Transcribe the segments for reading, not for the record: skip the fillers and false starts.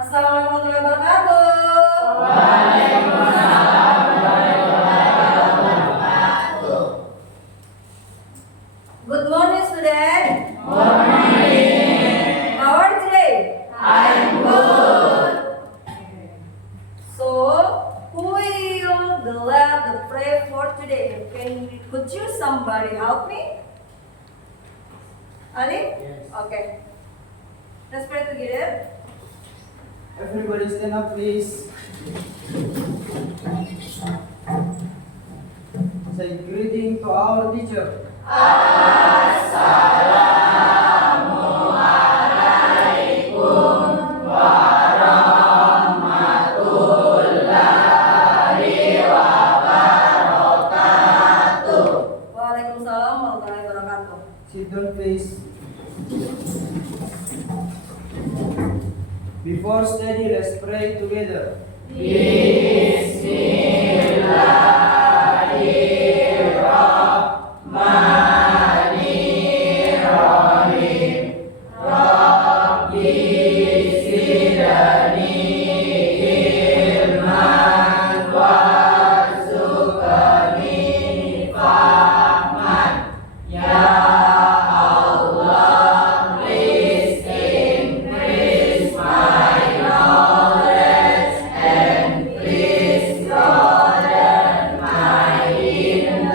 Assalamualaikum warahmatullahi wabarakatuh. Waalaikumsalam warahmatullahi wabarakatuh. Good morning, student. Morning. How are you today? I'm good. So, who will lead the prayer for today? Could you somebody help me? Ali? Yes. Okay. Let's pray together. Everybody stand up, please. Say greeting to our teacher. Assalamualaikum warahmatullahi wabarakatuh. Waalaikumsalam warahmatullahi wabarakatuh. Sit down, please. Before study, let's pray together. Bismillahirrahmanirrahim. Rabbi zidni ilman warzuqni fahman. Ya Allah, please increase my knowledge and please broaden my intelligence.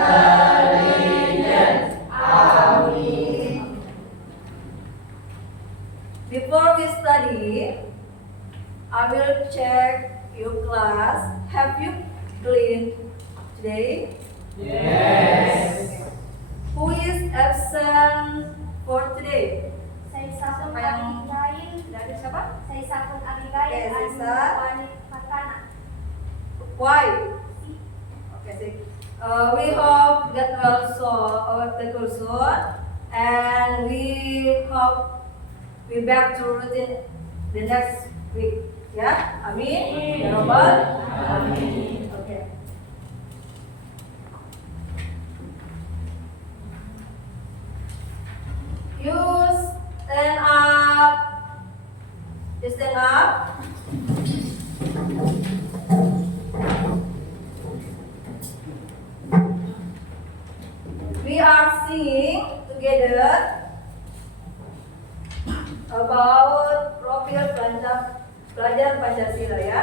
Amin. Before we study, I will check your class. Have you cleaned today? Yes. Who is absent for today? Saya Sakun Siapa yang Abigail. dari siapa? Saya Sakun Abigail. Oke, Anu Sisa. Wani Fatana. Why? Okay, see. We hope that will soon, and we hope we back to routine the next week. Ya, amin. Ya Rabbal. Amin. Okay. You stand up. You stand up. We are singing together about profil pelajar Pancasila ya.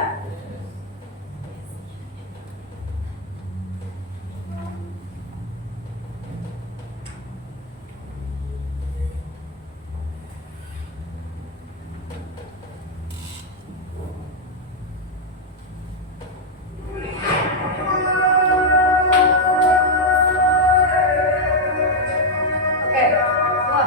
Oke, semua.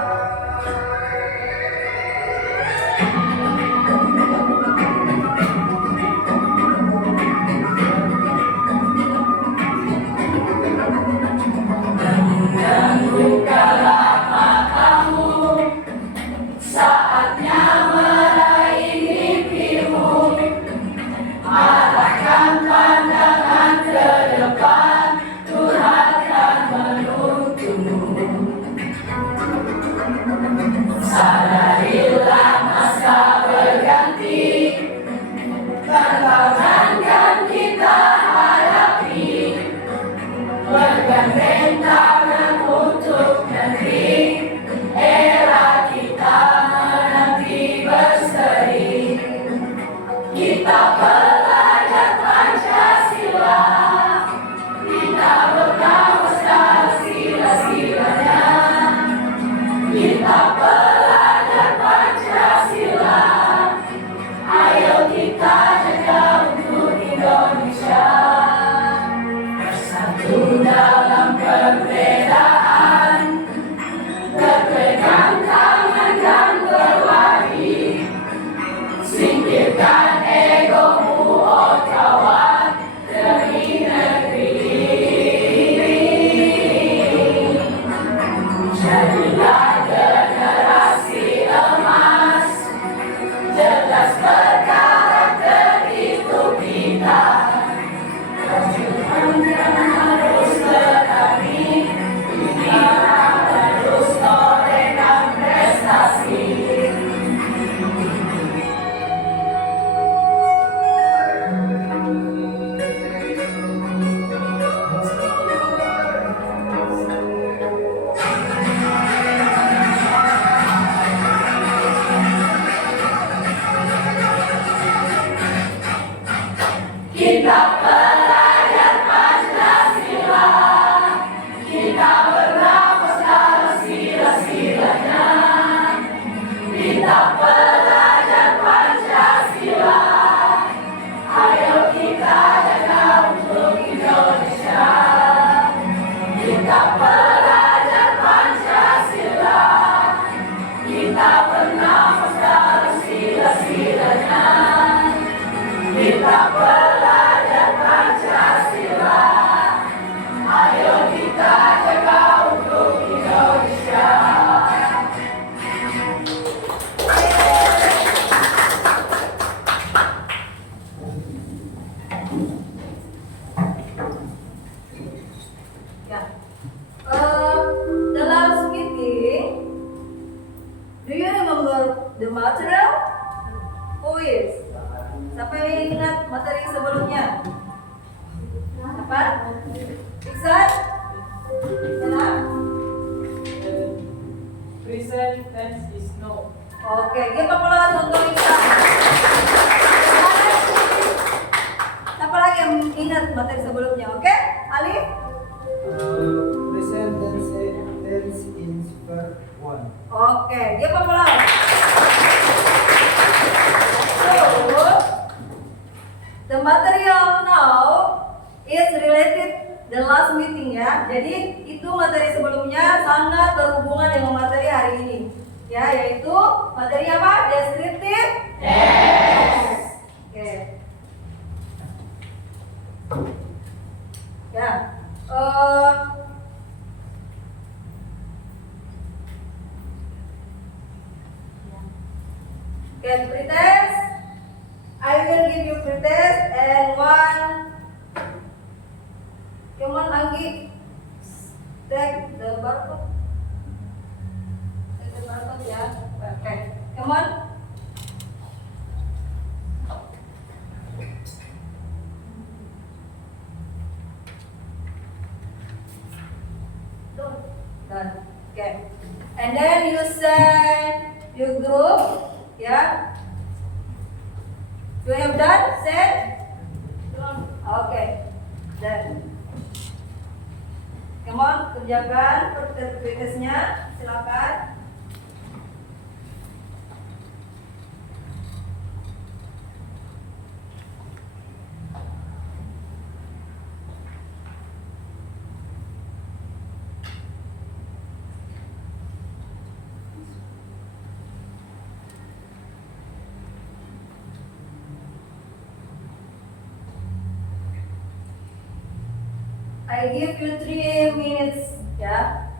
Kita belajar Pancasila. Kita bernafas dalam sila-silanya. Kita belajar Pancasila. Ayo kita jaga untuk Indonesia. Kita belajar Pancasila. Kita bernafas dalam sila-silanya. Kita belajar Pancasila. Ayo kita jaga untuk Indonesia. Ya. The last meeting, do you remember the material? Who is? Siapa yang ingat materi sebelumnya? Apa? Iksan? Sana? Present tense is no. Oke, give applause untuk Iksan. Siapa lagi yang ingat materi sebelumnya? Oke, Alif? Present tense is verb 1. Oke, give applause. So, the material now is related the last meeting ya. Jadi itu materi sebelumnya sangat berhubungan dengan materi hari ini. Ya, yaitu materi apa? Descriptive text. Oke. Ya. Okay, pretest. I will give you pretest and one. Come on, Anggi. Take the barcode. Take the barcode ya. Okay. Come on. Done. Okay. And then you send your group. Yeah. You have done? Send? Okay. Done. Come on, kerjakan pretestnya. Silakan. I give you 3 minutes, yeah,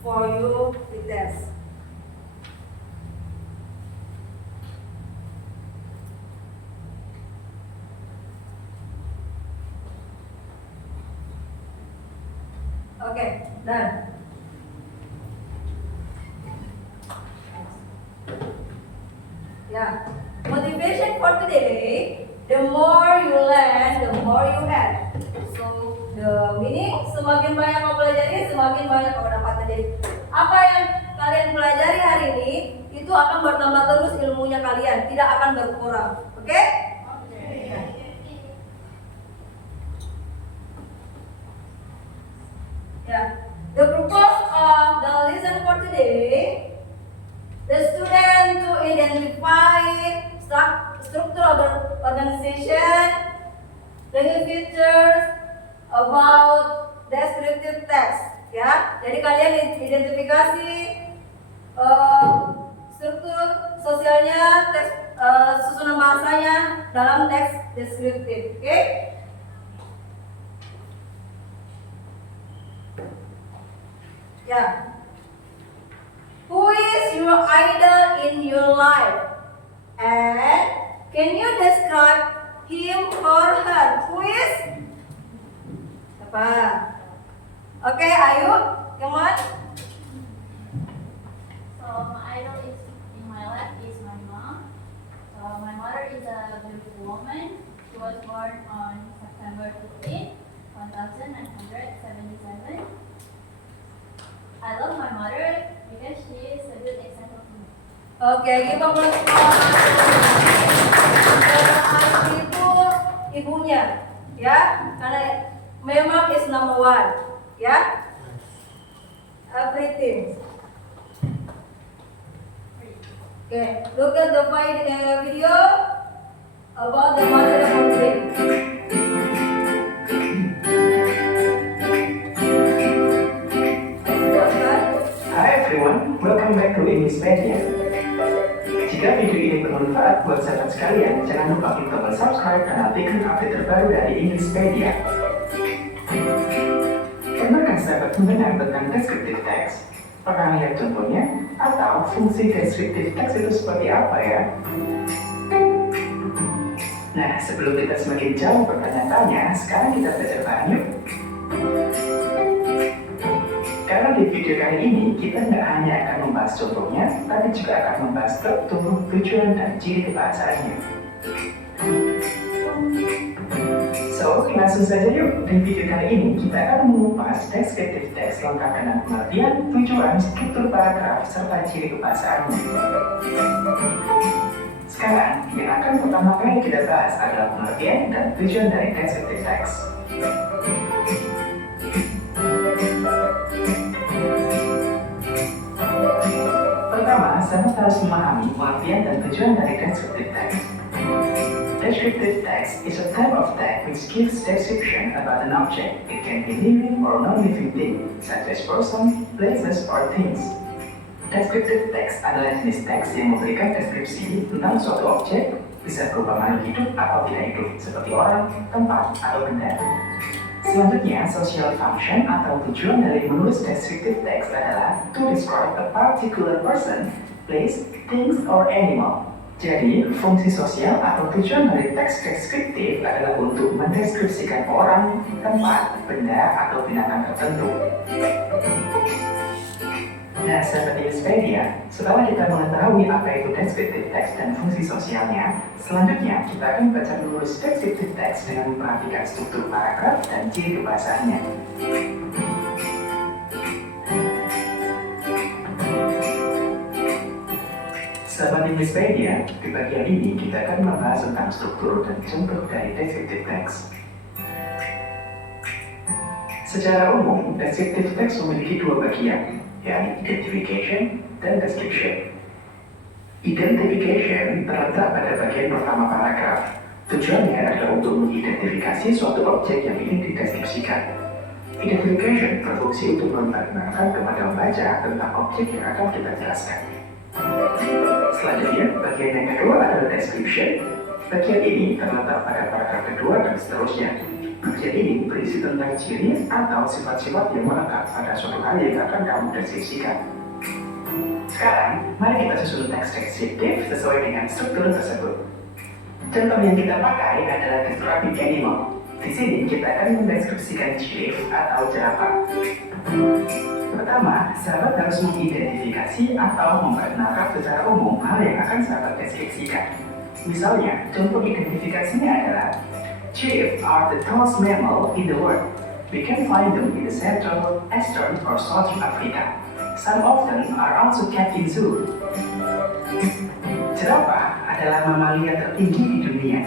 for you to test. Okay, done. Yeah, motivation for today. The more you learn, the more you add. So the meaning, semakin banyak kau pelajari, semakin banyak kau dapat. Jadi apa yang kalian pelajari hari ini itu akan bertambah terus ilmunya kalian, tidak akan berkurang. Oke? Yeah. The purpose of the lesson for today, the student to identify structure of the organization, the features about descriptive text. Ya, jadi kalian identifikasi struktur sosialnya, teks, susunan bahasanya dalam teks deskriptif. Oke? Ya. Who is your idol in your life? And can you describe him or her? Who is? Siapa? Okay, Ayu, come on. So my idol is in my life is my mom. So my mother is a beautiful woman. She was born on September 15, 1977. I love my mother because she is a good example to me. Oke, kita mulai itu ibunya, ya, karena memang is number one, ya. Everything. Okay, look at the video about the mother of conflict. Hi everyone, welcome back to Englishpedia. Jika video ini bermanfaat buat sahabat sekalian, jangan lupa klik tombol subscribe dan aktifkan update terbaru dari Englishpedia. Pernahkah sahabat mendengar tentang descriptive text? Pernah lihat contohnya? Atau fungsi descriptive text itu seperti apa ya? Nah, sebelum kita semakin jauh bertanya-tanya, sekarang kita belajar bareng yuk. Karena di video kali ini, kita nggak hanya akan membahas contohnya, tapi juga akan membahas struktur, tujuan, dan ciri kebahasaannya. So, langsung saja yuk. Di video kali ini, kita akan mengupas descriptive text lengkap dengan pengertian, tujuan, struktur paragraf, serta ciri kebahasaannya. Sekarang, yang akan pertama kali kita bahas adalah pengertian dan tujuan dari descriptive text. Pertama, sahabat harus memahami pengertian dan tujuan dari descriptive text. Descriptive text is a type of text which gives description about an object. It can be living or non-living thing, such as person, places, or things. Descriptive text adalah jenis teks yang memberikan deskripsi tentang suatu objek, bisa berupa makhluk hidup atau tidak hidup, seperti orang, tempat, atau benda. Selanjutnya, social function atau tujuan dari menulis descriptive text adalah to describe a particular person, place, things, or animal. Jadi, fungsi sosial atau tujuan dari teks deskriptif adalah untuk mendeskripsikan orang, tempat, benda, atau binatang tertentu. Nah, sahabat Englishpedia, setelah kita mengetahui apa itu descriptive text dan fungsi sosialnya, selanjutnya kita akan belajar menulis descriptive text dengan memperhatikan struktur paragraf dan ciri kebahasaannya. Sahabat Englishpedia, di bagian ini kita akan membahas tentang struktur dan contoh dari descriptive text. Secara umum, descriptive text memiliki dua bagian, yakni identification dan description. Identification terletak pada bagian pertama paragraf. Tujuannya adalah untuk mengidentifikasi suatu objek yang ingin dideskripsikan. Identification berfungsi untuk memperkenalkan kepada pembaca tentang objek yang akan kita jelaskan. Selanjutnya, bagian yang kedua adalah description. Bagian ini terletak pada paragraf kedua dan seterusnya. Bagian ini berisi tentang ciri atau sifat-sifat yang melekat pada suatu hal yang akan kamu deskripsikan. Sekarang, mari kita susun teks deskriptif sesuai dengan struktur tersebut. Contoh yang kita pakai adalah describing animal. Di sini kita akan mendeskripsikan giraffe atau jerapah. Pertama, sahabat harus mengidentifikasi atau memperkenalkan secara umum hal yang akan sahabat deskripsikan. Misalnya, contoh identifikasinya adalah giraffes are the tallest mammal in the world. We can find them in the Central, Eastern, or Southern Africa. Some of them are also kept in zoo. Jerapah adalah mamalia tertinggi di dunia.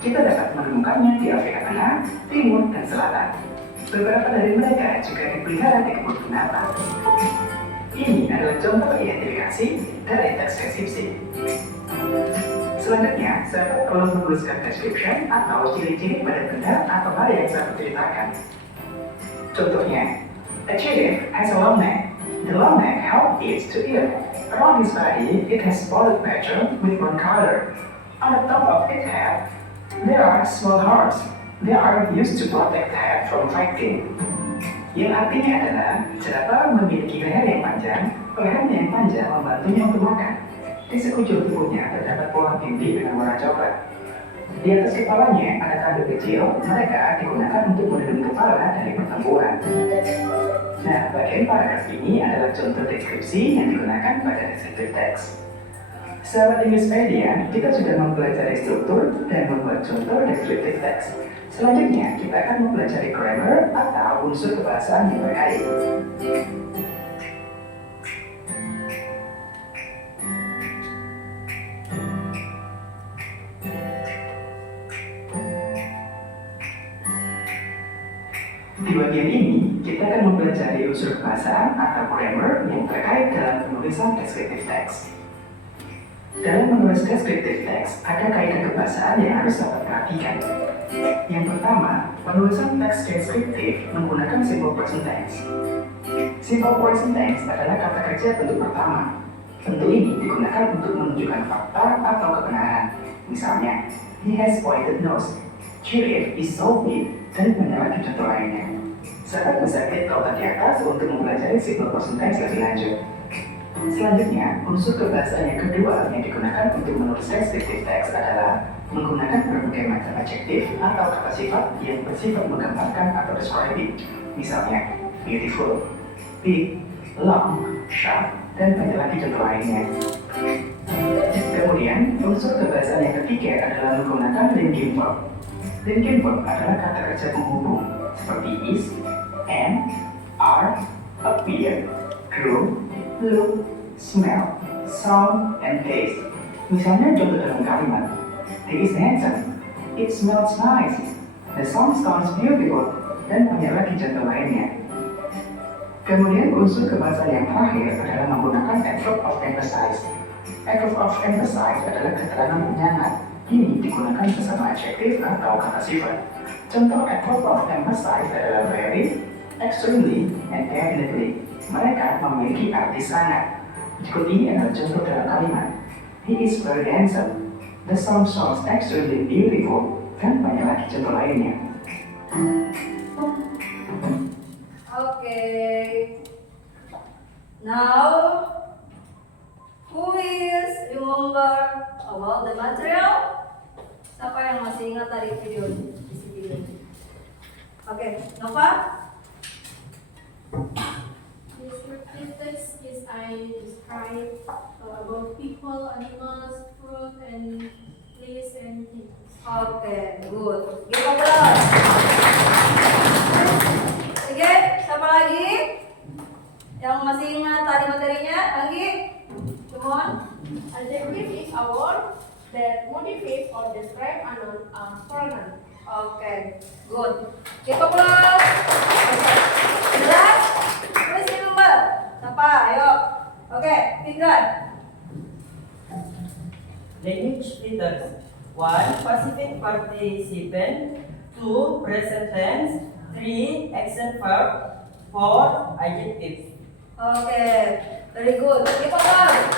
Kita dapat menemukannya di Afrika Tengah, Timur, dan Selatan. Beberapa dari mereka juga dipelihara di kebun binatang. Ini adalah contoh identifikasi dari teks deskripsi. Selanjutnya, sahabat perlu menuliskan description atau ciri-ciri pada benda atau hal yang sahabat ceritakan. Contohnya, a giraffe has a long neck. The long neck helps it to eat. Around its body, it has spotted patches with one color. On the top of its head, there are small horns. They are used to protect the head from fighting. Yang artinya adalah, jerapah memiliki leher yang panjang, lehernya yang panjang membantunya untuk makan. Di sekujur tubuhnya terdapat pola bintik dengan warna coklat. Di atas kepalanya ada tanduk kecil, mereka digunakan untuk melindungi kepala dari pertempuran. Nah, bagian paragraf ini adalah contoh deskripsi yang digunakan pada descriptive text. Sahabat Englishpedia, kita sudah mempelajari struktur dan membuat contoh descriptive text. Selanjutnya, kita akan mempelajari grammar atau unsur kebahasaan yang terkait. Di bagian ini, kita akan mempelajari unsur kebahasaan atau grammar yang terkait dalam penulisan descriptive text. Dalam menulis descriptive text, ada kaidah kebahasaan yang harus dapat perhatikan. Yang pertama, penulisan teks deskriptif menggunakan simple present tense. Simple present tense adalah kata kerja bentuk pertama. Bentuk ini digunakan untuk menunjukkan fakta atau kebenaran. Misalnya, he has pointed nose, giraffe is so big, dan banyak lagi contoh lainnya. Sahabat bisa klik tautan di atas untuk mempelajari simple present tense lebih lanjut. Selanjutnya, unsur kebahasaan yang kedua yang digunakan untuk menulis descriptive text adalah menggunakan berbagai macam adjektif atau kata sifat yang bersifat menggambarkan atau describing. Misalnya, beautiful, big, long, sharp, dan banyak lagi contoh lainnya. Kemudian, unsur kebahasaan yang ketiga adalah menggunakan linking verb. Linking verb adalah kata kerja penghubung seperti is, and, are, appear, grow, look, smell, sound, and taste. Misalnya contoh dalam kalimat, he is handsome, it smells nice, the song sounds beautiful, dan banyak lagi contoh lainnya. Kemudian unsur kebahasaan yang terakhir adalah menggunakan adverb of emphasize. Adverb of emphasize adalah keterangan penyangat. Ini digunakan bersama adjektif atau kata sifat. Contoh adverb of emphasize adalah very, extremely, and definitely. Mereka memiliki arti sangat. Berikut ini adalah contoh dalam kalimat. He is very handsome. The song sounds extremely beautiful. Dan banyak lagi contoh lainnya. Okay. Now, who is remember about the material? Siapa yang masih ingat tadi video isi video ini? Oke, Nova? Descriptive text is I describe about people, animals, fruit, and place and things. Oke, good. Give applause. Oke, siapa lagi? Yang masih ingat tadi materinya? Anggi? Come on. Adjective is a word that motivates or describe a pronoun. Oke, good. Give applause. Jelas? Please remember. Siapa? Ayo. Oke, Fitran. Language features. 1. Passive participant. 2. Present tense. 3. Action verb. 4. Adjective. Oke, very good. Give applause.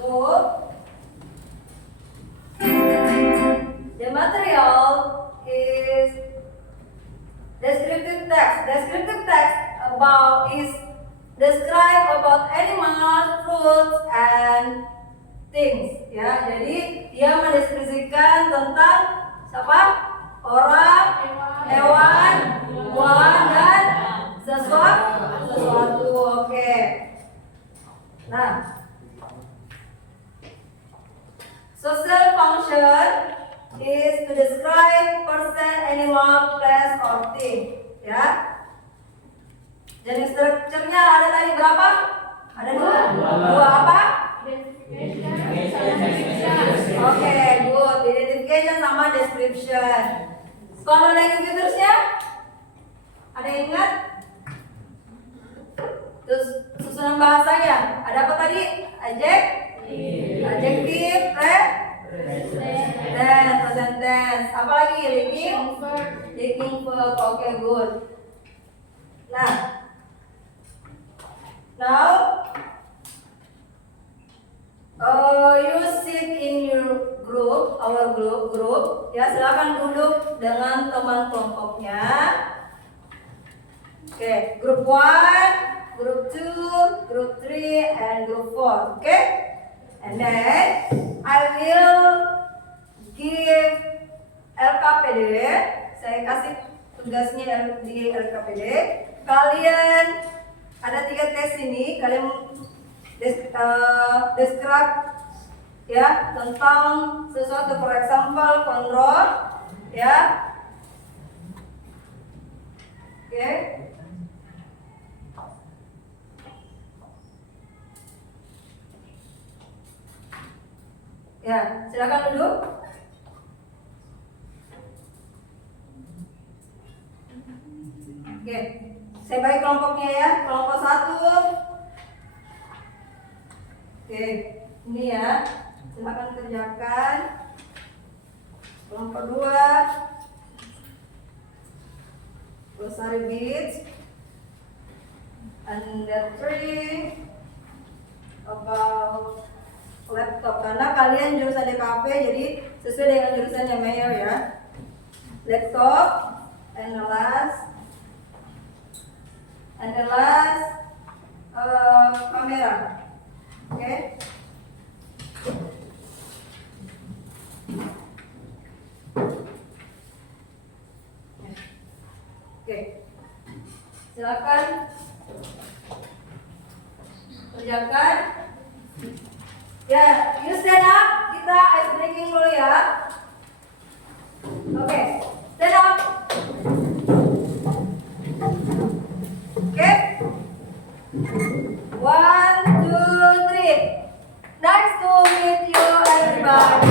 So, the material is descriptive text. Descriptive text is describe about animals, fruits, and things. Ya, jadi dia mendeskripsikan tentang siapa? Orang, hewan, tumbuhan, dan sesuatu. Oke. Nah, social function is to describe person, animal, place, or thing. Ya. Jenis strukturnya ada tadi berapa? Ada dua. Dua apa? Oke, good. Identification sama description. Kalau language featuresnya, ada yang ingat? Terus susunan bahasanya, ada apa tadi? Adjektif, present tense. Apa lagi? Linking verb. Oke, good. Now, you sit in your group, our group. Ya, silakan duduk dengan teman kelompoknya. Oke, group 1, group 2, group 3, and group 4. Oke? And then I will give LKPD. Saya kasih tugasnya di LKPD. Kalian ada 3 tes ini. Kalian describe ya tentang sesuatu, for example control ya. Oke. Ya, silakan duduk. Saya bagi kelompoknya ya. Kelompok 1. Oke, ini ya. Silakan kerjakan. Kelompok 2. Glossary beads. And the 3 about laptop, karena kalian jurusan DKP jadi sesuai dengan jurusannya Mayor ya. Laptop and the last kamera. Oke. Oke. Silakan kerjakan. Ya, you stand up. Kita ice breaking dulu ya. Oke, stand up. Oke. 1, 2, 3. Nice to meet you everybody.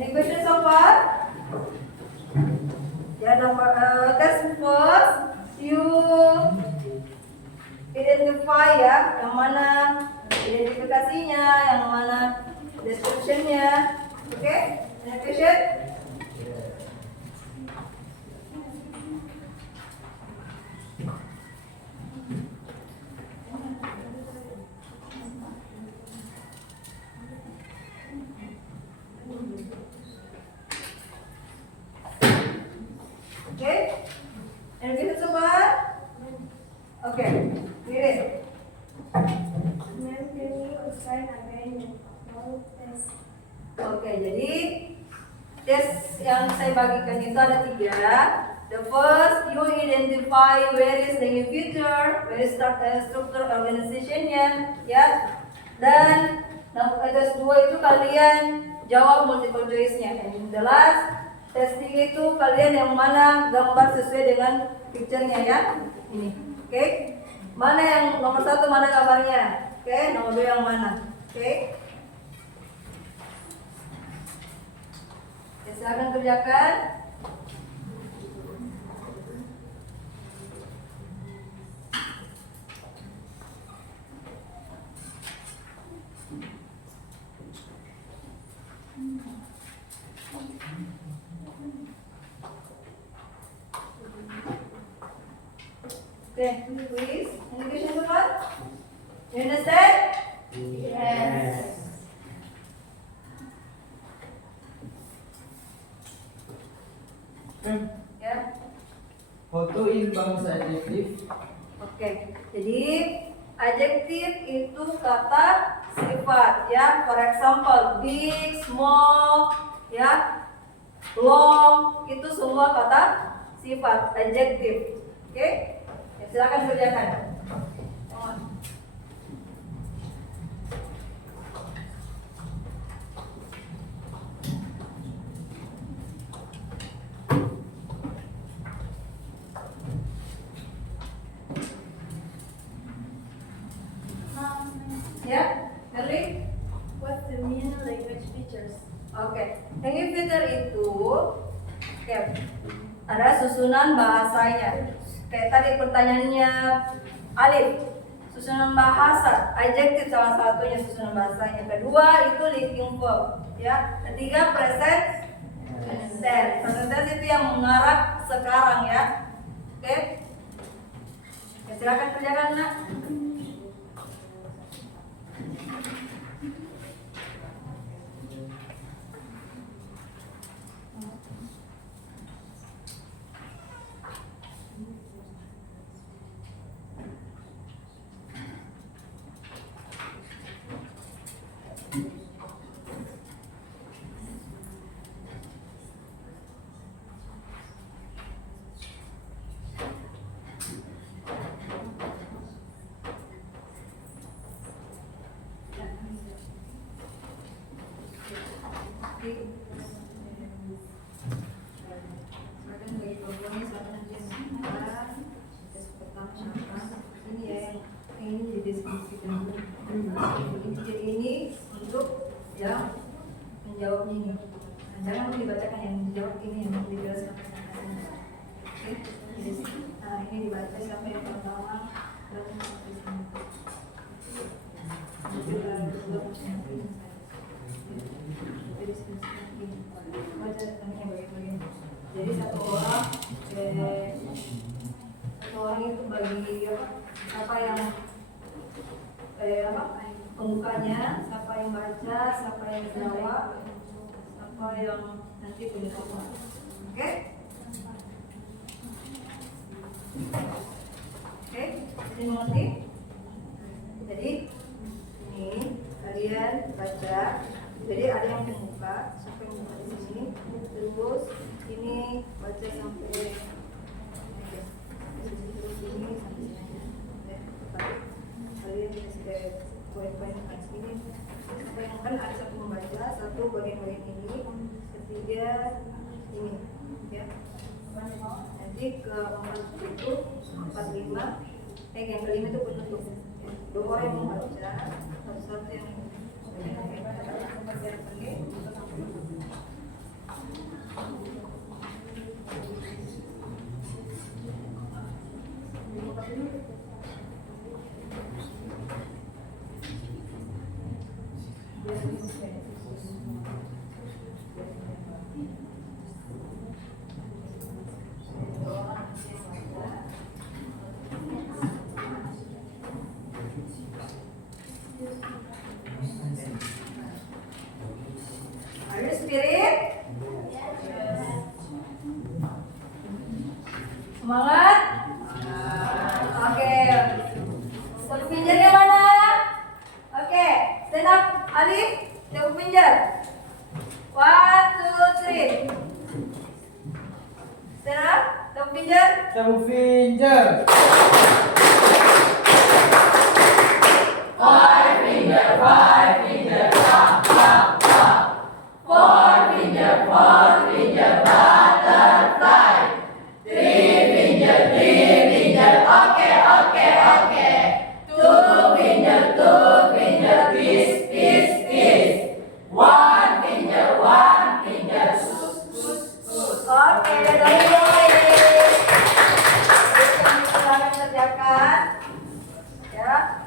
Any questions so far? Ya, test first you identify ya, yang mana identifikasinya, yang mana descriptionnya. Oke, any question? Okay, any questions so far? Okay, read it. Ma'am, can you explain again all this? Oke, jadi tes yang saya bagikan itu ada 3. The first, you identify where is the new feature, where is structure organizationnya, ya. Dan tes 2 itu kalian jawab multiple choice-nya. And the last, tes 3 itu kalian yang mana gambar sesuai dengan picture-nya ya. Ini, oke. Mana yang nomor 1, mana gambarnya? Oke, nomor 2 yang mana? Oke. Silakan kerjakan. Okay, please. Any question so far? You understand? Yes. Ya. Foto bangsa adjektif. Oke. Jadi adjektif itu kata sifat ya. For example, big, small, ya, long itu semua kata sifat adjektif. Oke? Ya, silakan kerjakan. Ya, Merly? What's the main language features? Oke, language feature itu ada susunan bahasanya. Kayak tadi pertanyaannya Alif, susunan bahasa, adjektif salah satunya susunan bahasanya. Kedua itu linking verb, ya. Ketiga present tense. Present tense itu yang mengarah sekarang ya. Oke. Ya, silakan kerjakan nak. Ini untuk yang menjawabnya ini. Jangan dibacakan yang dijawab ini yang dijelaskan. Oke, nah ini dibaca sampai yang pertama dan sampai sini. Jadi satu orang itu bagi apa yang pembukanya, siapa yang baca, siapa yang jawab, siapa yang nanti punya apa. Oke? Oke, jadi mengerti? Jadi ini kalian baca. Jadi ada yang membuka, siapa yang membuka di sini, terus ini baca sampai ini sampai sini. Kalian bisa poin-poin di sini. Siapa yang kan ada satu membaca, satu bagian-bagian ini, ketiga ini, ya. Nanti ke 4 itu 45, yang kelima itu penutup. Dua orang yang membaca, satu yang Are you spirit? Semangat? Oke. Tepuk pinjarnya mana? Oke, stand up Alif, tepuk pinjar. 1, 2, 3. Stand up, tepuk pinjar. Tepuk pinjar. Five finger, four finger, butterfly. Three finger, okay. Two finger, peace. One finger, Oke, dari mulai. Silakan kerjakan. Ya.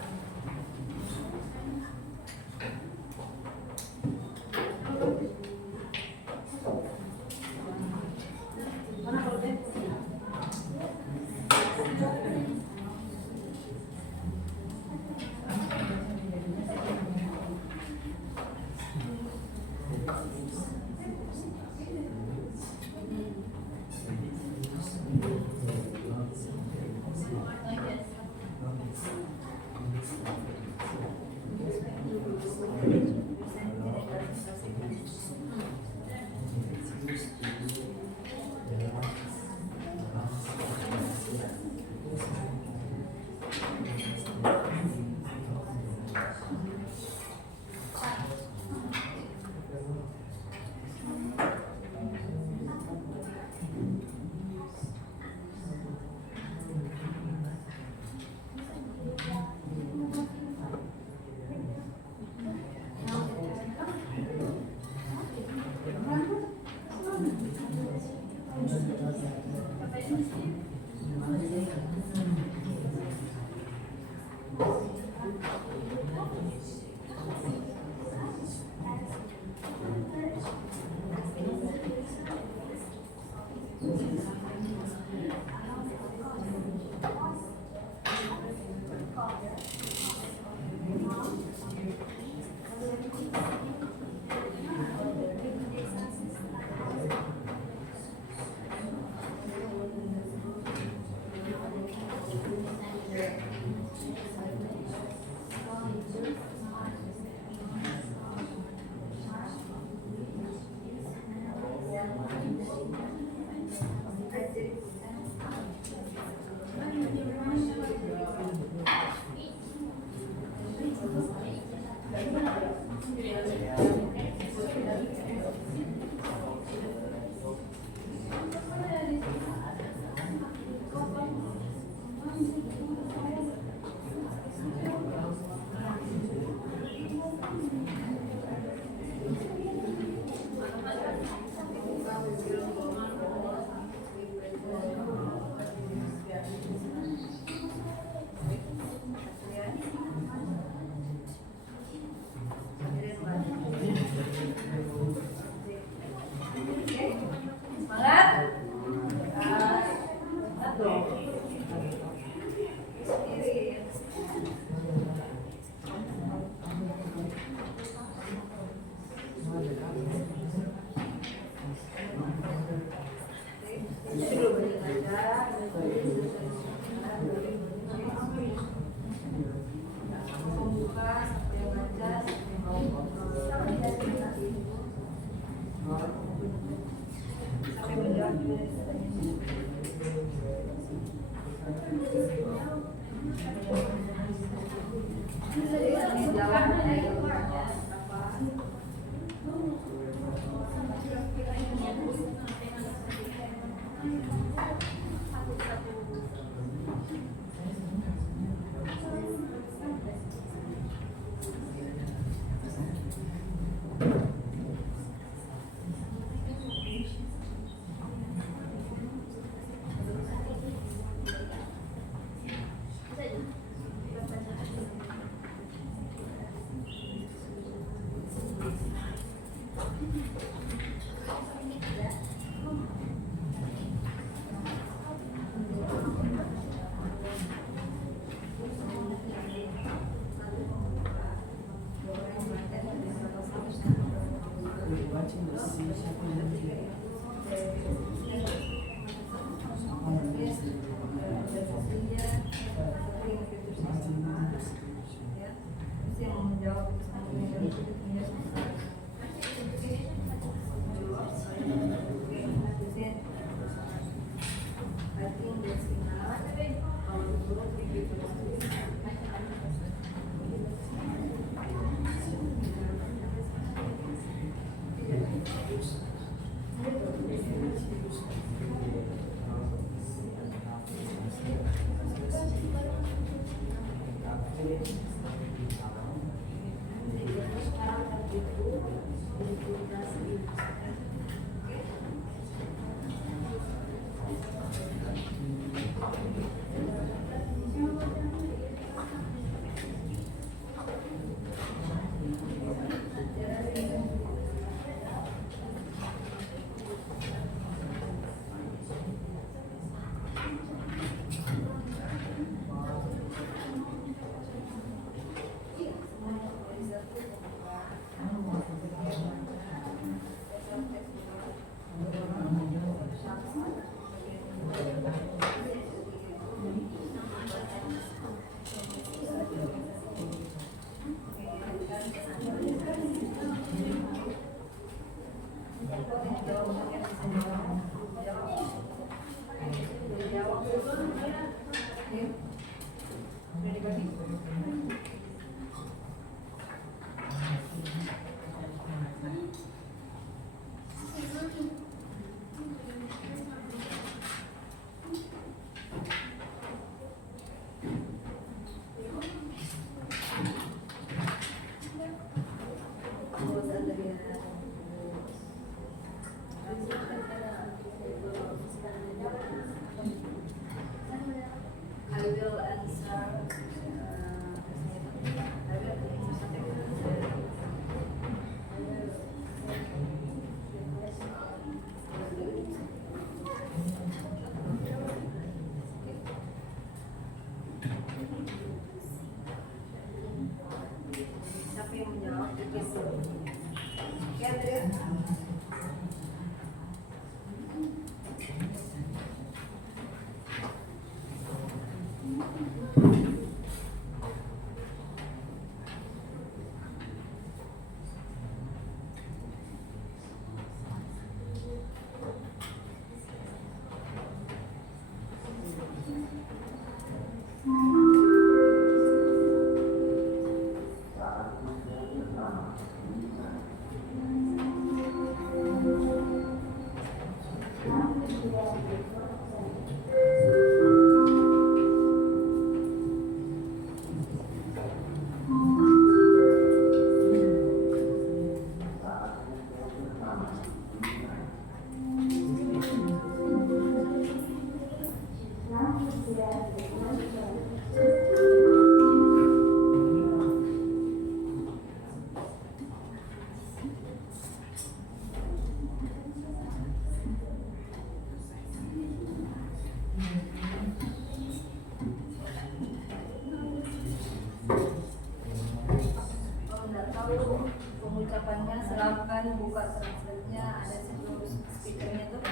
Pengucapannya silakan buka translate-nya, ada situ speakernya tuh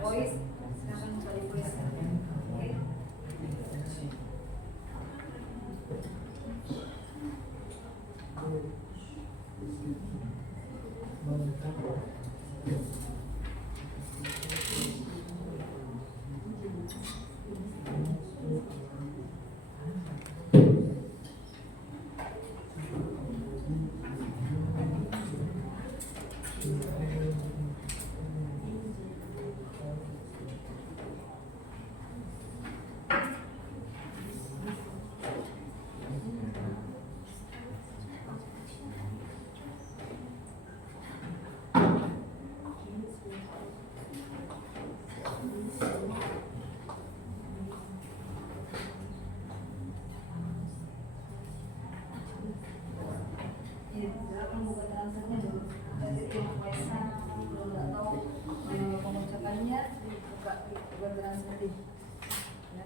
voice, silakan buka di voice. Oke. Buat dengan sedih. Ya.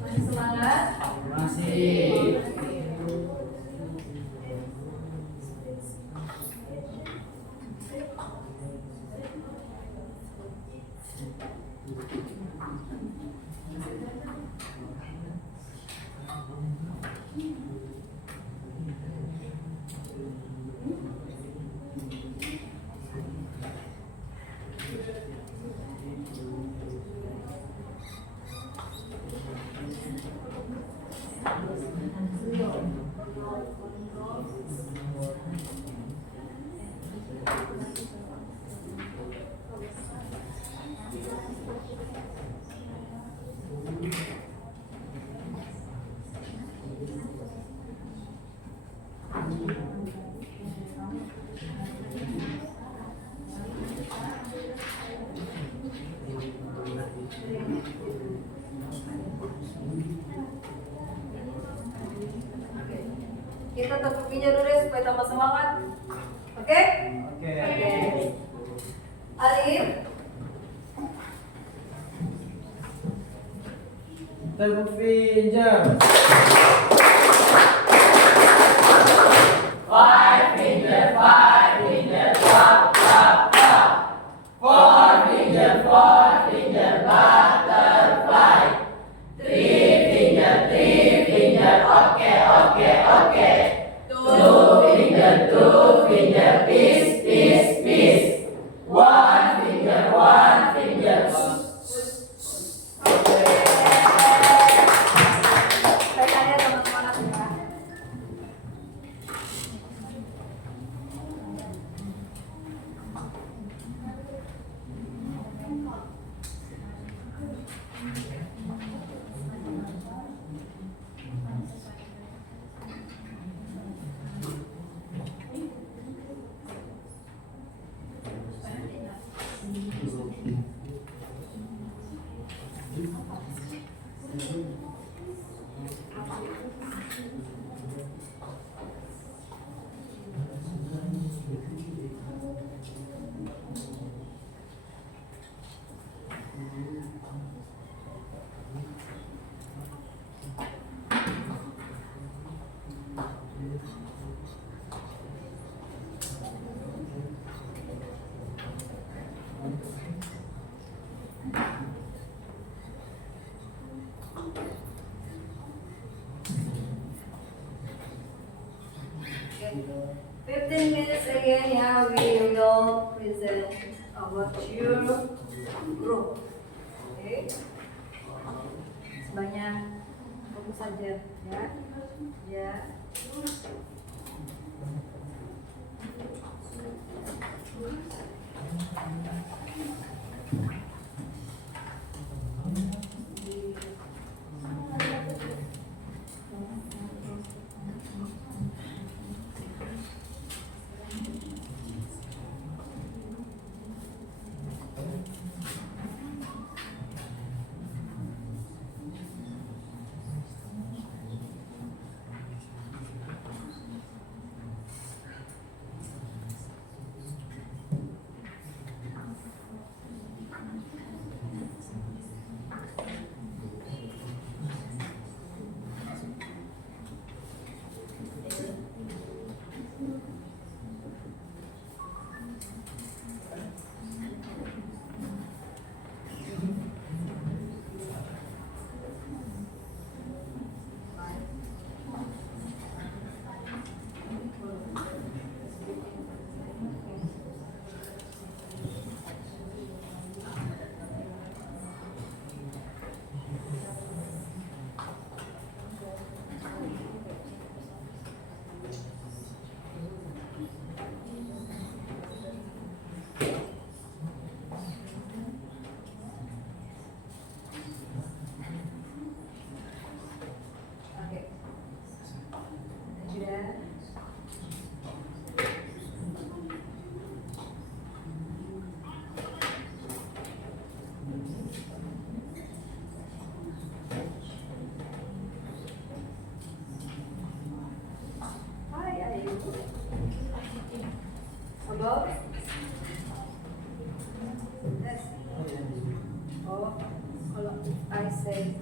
Masih semangat? Masih. Kita tepukinya dulu ya supaya tambah semangat. Oke? Oke. Oke. Alif, Tepuk finger. rekannya tambah semangat ya. Okay. 15 minutes again, yeah, we will present about your group. Okay. Sebanyak fokus saja, ya. Ya. Oke. Sudah. Hi, are you? About? Yes. Oh, kalau I say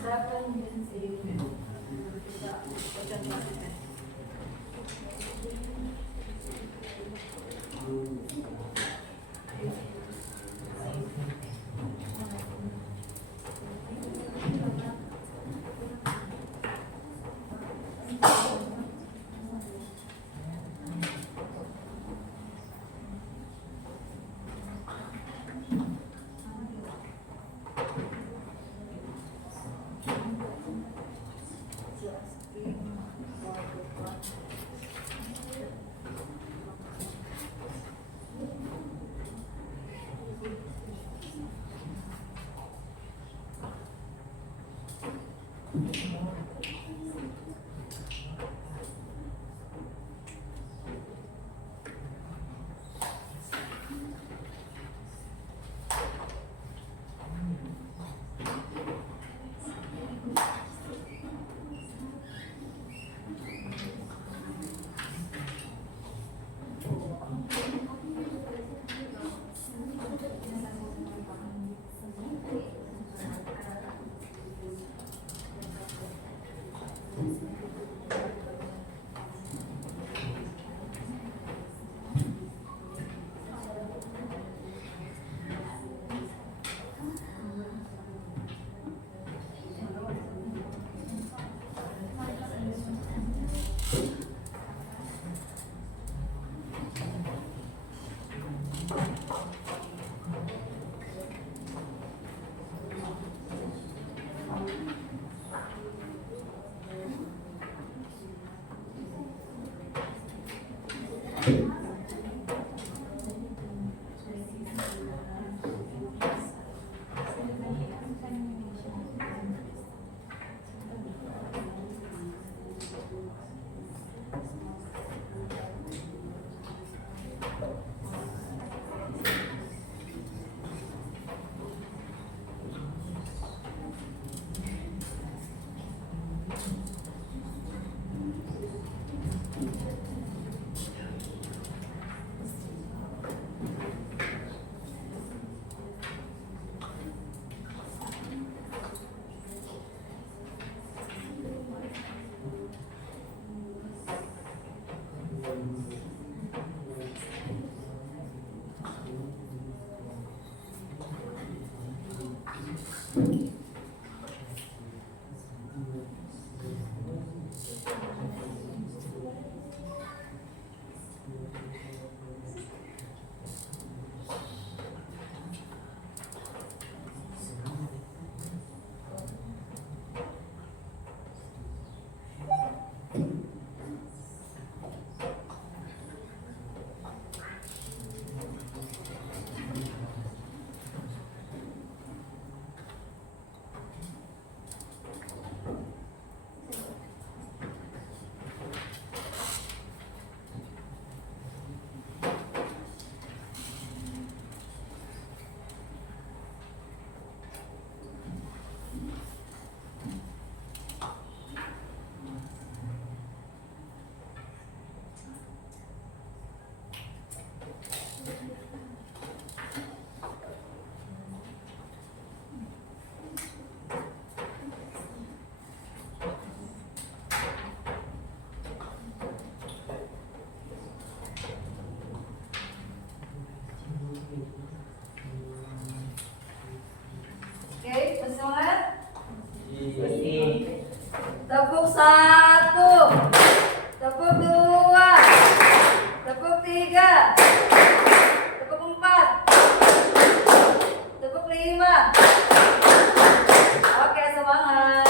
Silakan Nancy. Bisa percontohan. satu, tepuk dua, tepuk tiga, tepuk empat, tepuk lima. Oke, semangat.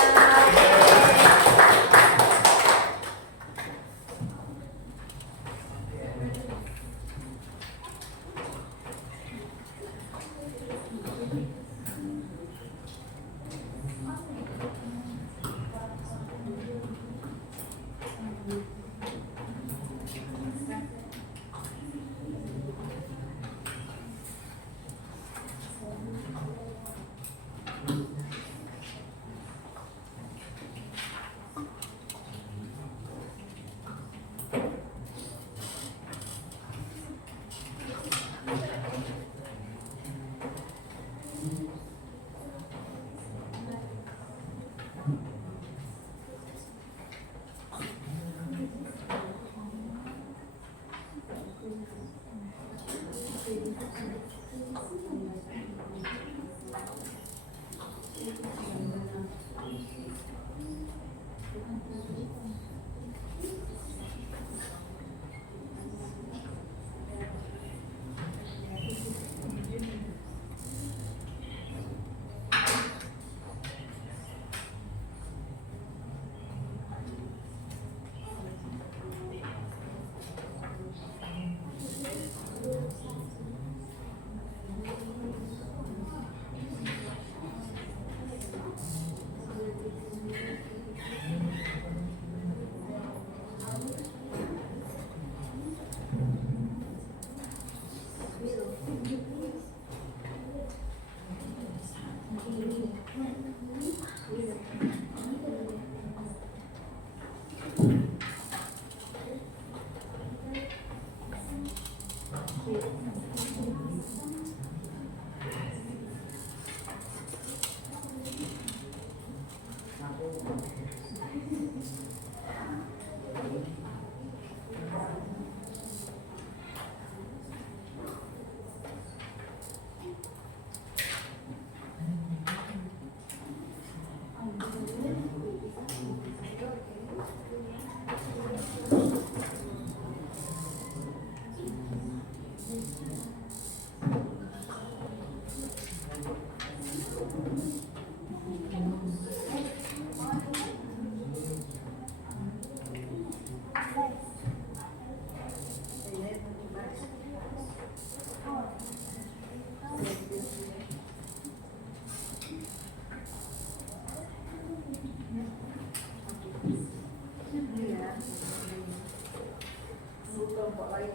Kelompok lain,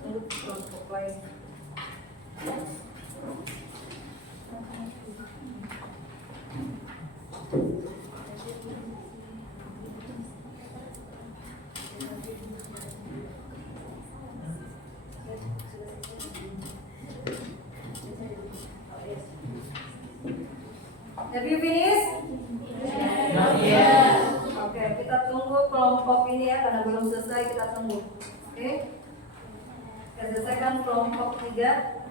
tunggu kelompok lain. Have you finished? Not yet. Oke, kita tunggu kelompok ini ya, karena belum selesai, kita tunggu. Oke, kita selesaikan kelompok 3.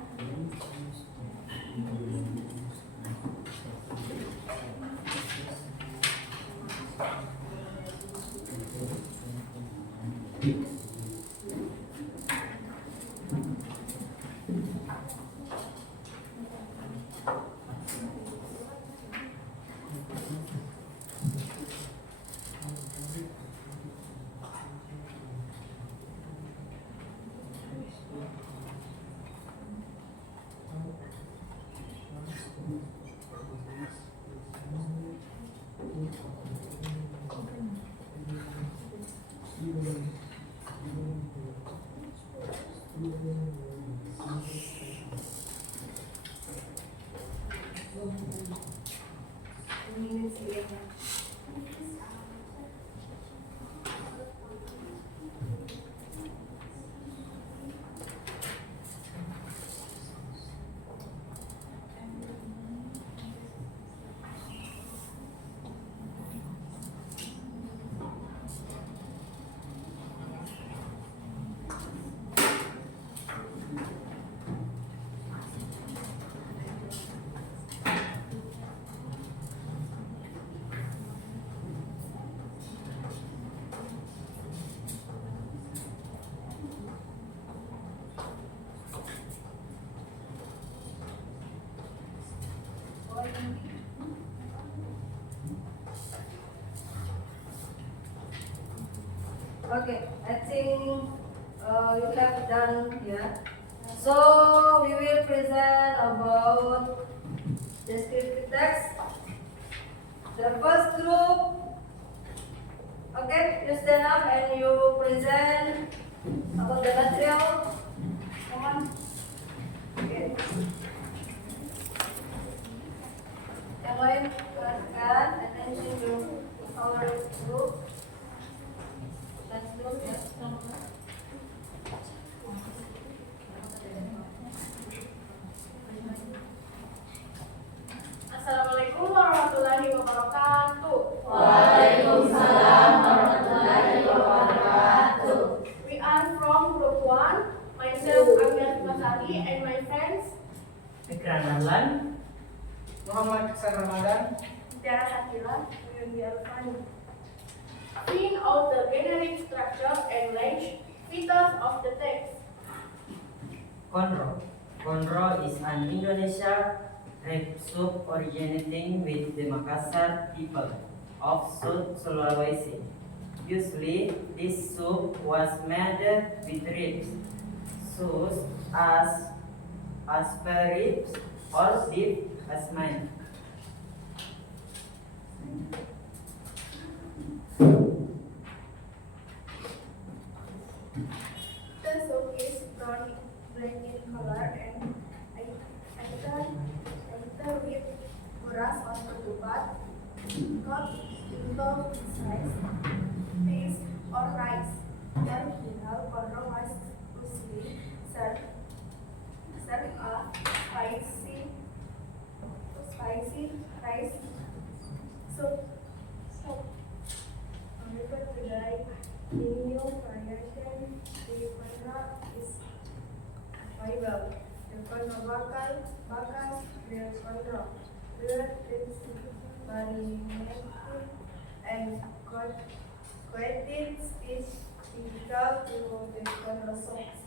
Okay, I think you have done, yeah. So we will present about descriptive text. The first group, okay, you stand up and you present about the material. Come on. Okay. Yang lain perhatikan, attention to our group. Let's do it. Assalamualaikum warahmatullahi wabarakatuh. Waalaikumsalam warahmatullahi wabarakatuh. We are from Group 1. Myself, Amiat Masari, and my friends, Ikran Ahlan, Muhammad Hasan Ramadan. Tiara Sakila, and we are fun. Clean out the generic structure and range features of the text. Konro. Konro is an Indonesia rap soup originating with the Makassar people of South Sulawesi. Usually, this soup was made with ribs, such as spare ribs or beef as mine. The soup is brown black in color and either with beras or ketupat, cut into slices, fish or rice. The original konro was usually served a spicy rice soup. However, today the new variation the konro is available. The konro bakal the konro where it's marinated and coated fish typical to the konro sauce.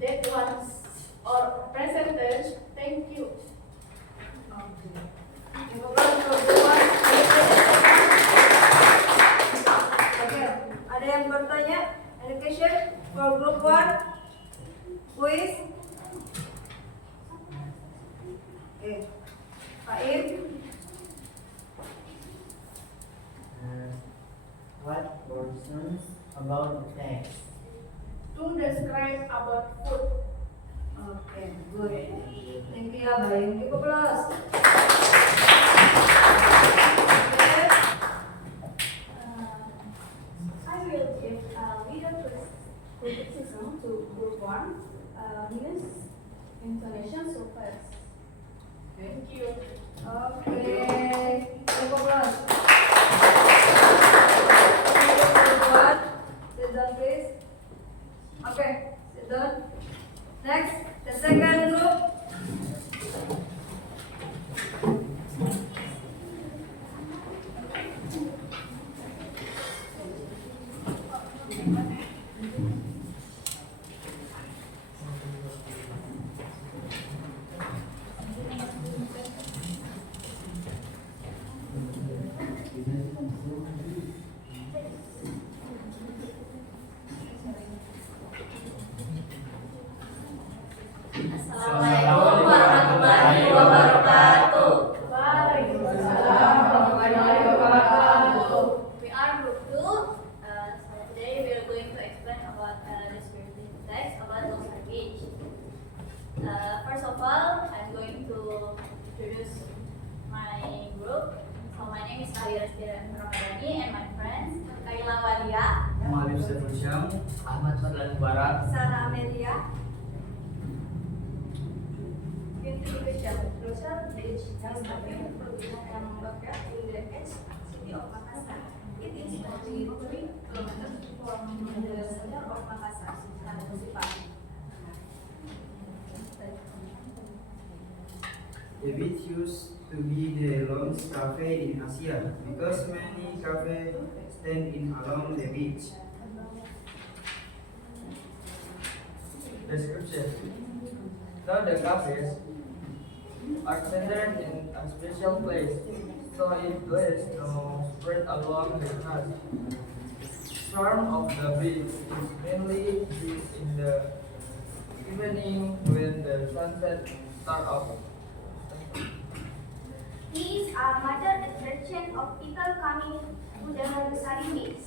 That was our presentation. Thank you. Oke, ada yang bertanya? Education for group 1, quiz. Oke, Pak Ir. What portions about the text? To describe about food. Oke, good. Thank you ya, Bayu. Ibu plus. I will give leader criticism to Group 1 news information so first. Thank you. Oke, Ibu plus. Sit down, please. Okay, sit down. Next, the second group. Assalamualaikum warahmatullahi wabarakatuh. Waalaikumsalam warahmatullahi wabarakatuh. We are group 2. So today we are going to explain about descriptive text about lost language. First of all, I'm going to introduce my group. So my name is Khalia Ramadhani and my friends Kaila Walia, Muhammad Yusuf Syam, Ahmad Fadlan Barat. Sarah Amelia. Introduction. Browser page yang sebagai perusahaan yang membuka Indonesia City of Makassar. It is 43 kilometers from the center of Makassar, Sulawesi Selatan. The beach used to be the longest cafe in Asia because many cafes stand in along the beach. description. Now the cafes are centered in a special place, so it does not spread along the coast. Charm of the beach is mainly seen in the evening when the sunset starts off. These are major attraction of people coming to the Nagusari Beach.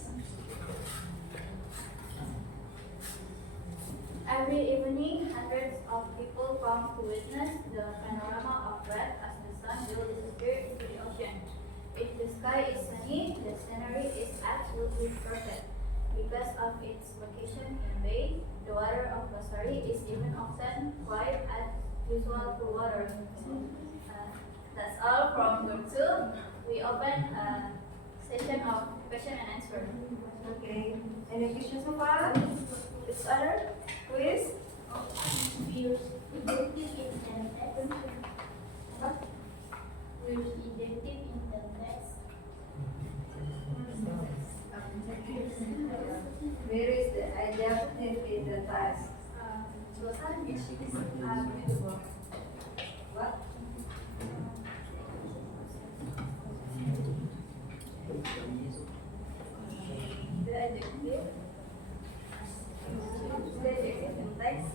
Every evening, hundreds of people come to witness the panorama of red as the sun will disappear into the ocean. If the sky is sunny, the scenery is absolutely perfect. Because of its location in a bay, the water of Losari is even often quite unusual for water. That's all from group 2. We open a session of question and answer. Okay. Any questions so far? Which other? Quiz? Views effective in the text. Views effective in the text. Where is the adjective in the text? Losari Beach is beautiful. What? The adjective. The adjective in text.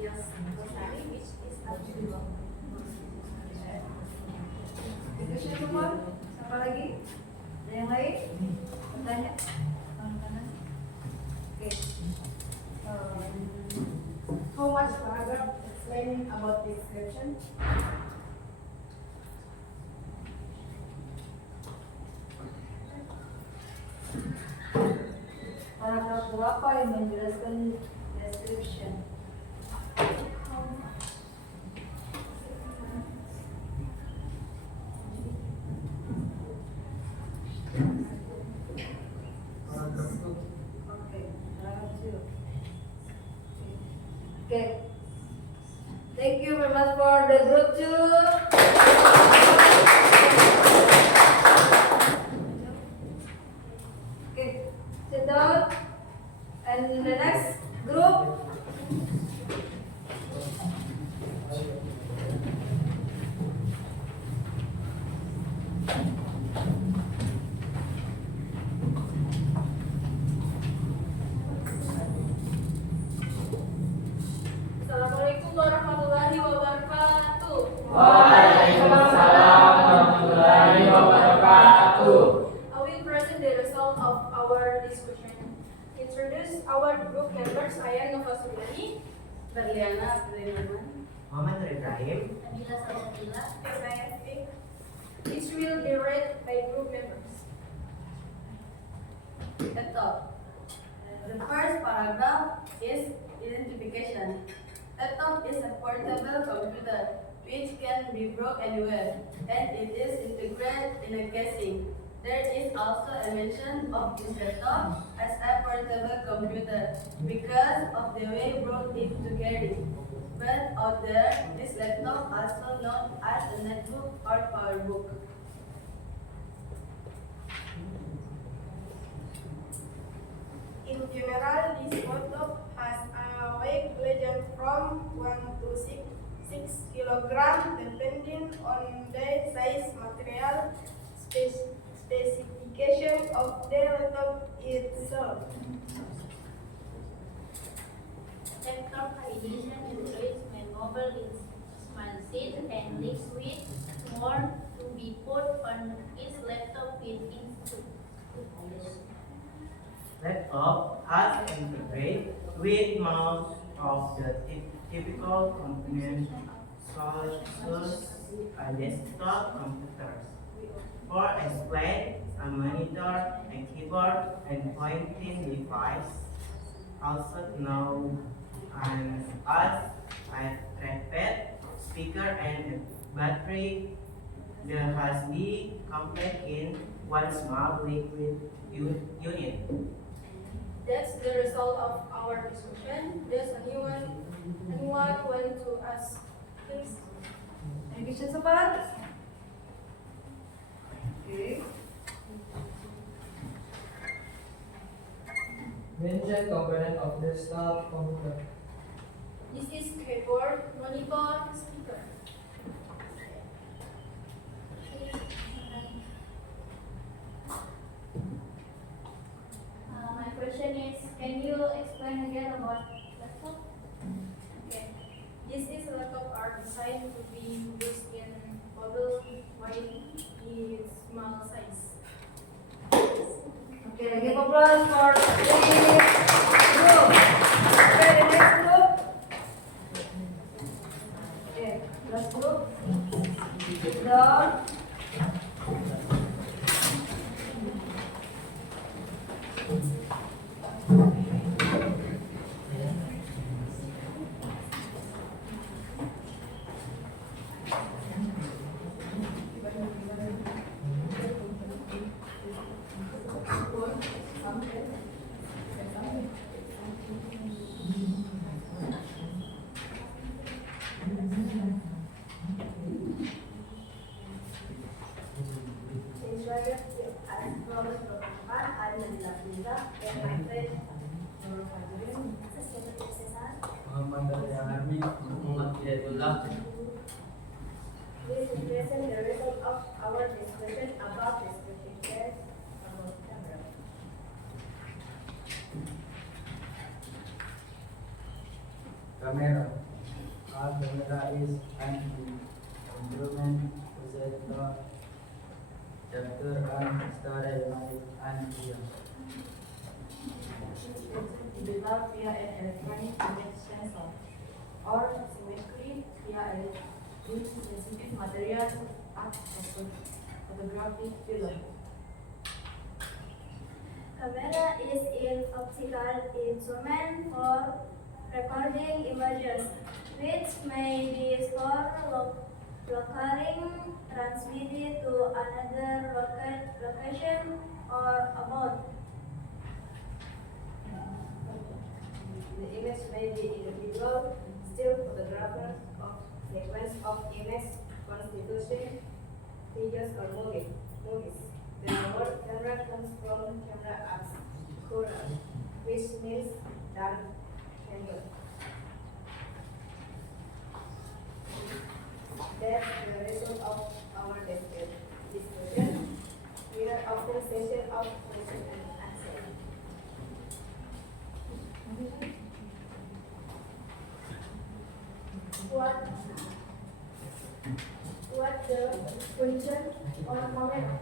Yes, Losari Beach is beautiful. Question semua? Siapa lagi? Ada yang lain? Bertanya? Oke. How much paragraph explaining about the description? Paragraf berapa yang menjelaskan description? Paragraph 2. Okay, paragraph 2. Okay. Thank you very much for the group 2. Okay, sit down. And the next group. Assalamualaikum warahmatullahi wabarakatuh. Waalaikumsalam warahmatullahi wabarakatuh. I will present the result of our discussion. Introduce our group members. Saya Nova Suryani, Berliana Abdurrahman, Muhammad Ibrahim. Nabila Salsabila. Each will be read by group members. At top. The first paragraph is identification. Laptop is a portable computer which can be brought anywhere, and it is integrated in a casing. There is also a mention of this laptop as a portable computer because of the way brought it to carry. But out there, this laptop also known as a netbook or powerbook. In general, this laptop has a weight ranging from 1 to 6 kilograms depending on the size, material, specification of the laptop itself. Laptop edition includes movable small seat and liquid more to be put on each laptop with installation. Laptop has integrated with most of the typical components such as desktop computers. For explain, a monitor, a keyboard, and pointing device, also known as a trackpad, speaker, and battery. There has been complete in one small liquid unit. That's the result of our discussion. Does anyone want to ask, please? Any questions so far? Okay. Mention component of desktop computer. This is keyboard, monitor, speaker. My question is, can you explain again about laptop? Okay. This is laptop are designed to be used in mobile while in small size. Okay, give applause for this group. Okay, the next group. Okay, last group. Down. Saya Robert Rokan, ada di Lapiza, dan my friend Nurul Fajrin. Muhammad Arya Armi, Muhammad Hidayatullah. Please present the result of our discussion about the specific about camera. Camera. A camera is an instrument used to capture and store images and video. Developed via an electronic image sensor or symmetrically via a sensitive material at photographic film. Camera is an optical instrument for recording images, which may be stored locally, transmitted to another location, or abroad. The image may be individual, still photographers of sequence of image constitution, videos or movies. The word camera comes from camera obscura, which means dark angle. That's the result of our discussion. We are open session of question and answer. What the function or camera?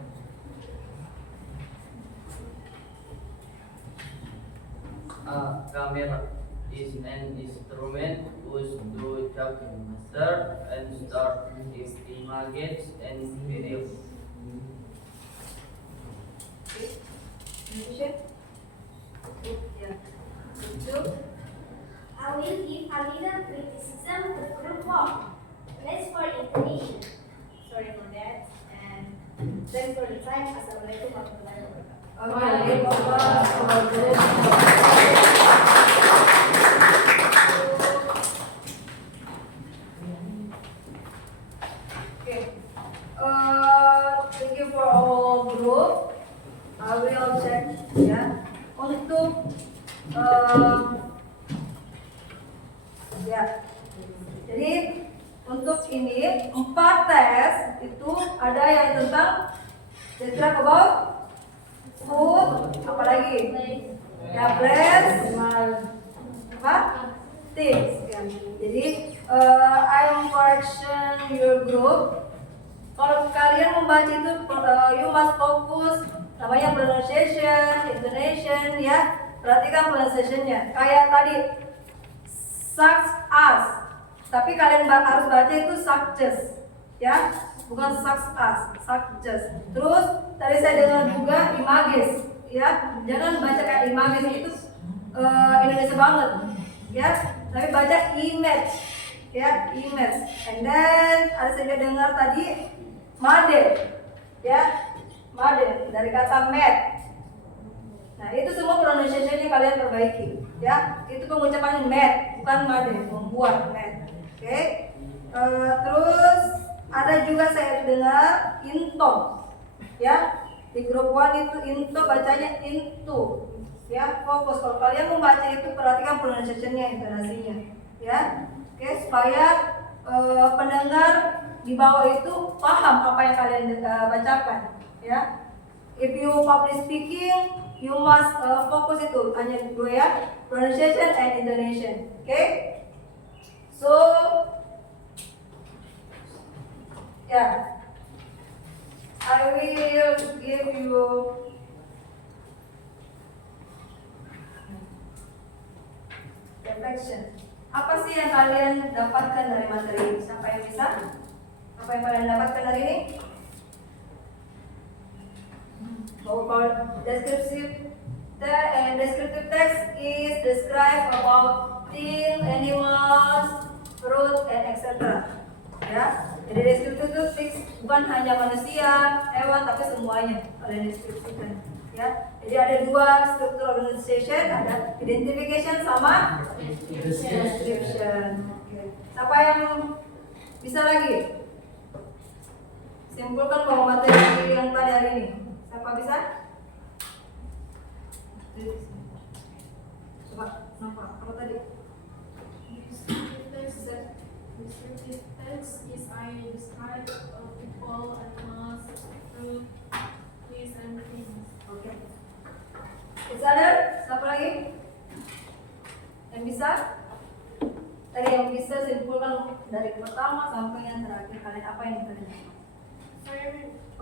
A camera is an instrument used to capture and store images and videos. Yeah. Two. I will give a little criticism to group work. Less for information. Sorry for that. And thanks for the time. Assalamualaikum warahmatullahi wabarakatuh. Okay, give applause for group. Okay. Thank you for all group. I will check ya. Untuk ya. Jadi untuk ini 4 tes itu ada yang tentang talk about food, apalagi ya place, apa things. Ya. Jadi I will correction your group. Kalau kalian membaca itu, you must focus namanya pronunciation, intonation ya. Perhatikan pronunciationnya. Kayak tadi, sucks as. Tapi kalian harus baca itu succes, ya, bukan sucks as, succes. Terus tadi saya dengar juga images, ya. Jangan baca kayak images itu Indonesia banget, ya. Tapi baca image, ya, image. And then ada saya dengar tadi model, ya, model dari kata mat. Nah itu semua pronunciation-nya kalian perbaiki, ya. Itu pengucapannya mat, bukan model, membuat mat. Oke. Terus ada juga saya dengar into, ya. Di grup 1 itu into bacanya into, ya. Fokus kalau kalian membaca itu perhatikan pronunciation-nya, intonasinya. ya. Oke, supaya pendengar di bawah itu paham apa yang kalian bacakan, ya. If you public speaking, you must fokus itu hanya dua ya, pronunciation and intonation. Oke, so yeah, I will give you reflection. Apa sih yang kalian dapatkan dari materi ini? Siapa yang bisa? Apa yang kalian dapatkan hari ini? Descriptive text is describe about things, animals, fruit, and etc. Ya, jadi descriptive text bukan hanya manusia, hewan, tapi semuanya kalian deskripsikan. Ya, jadi ada dua struktur organization, ada identification sama description. Oke. Siapa yang bisa lagi? Simpulkan bahwa materi yang tadi hari ini. Siapa bisa? Coba, nampak apa tadi? Descriptive text is I describe people, animals, fruit, trees, and things. Oke. Is other? Siapa lagi? Yang bisa? Tadi yang bisa simpulkan dari pertama sampai yang terakhir. Kalian apa yang kalian?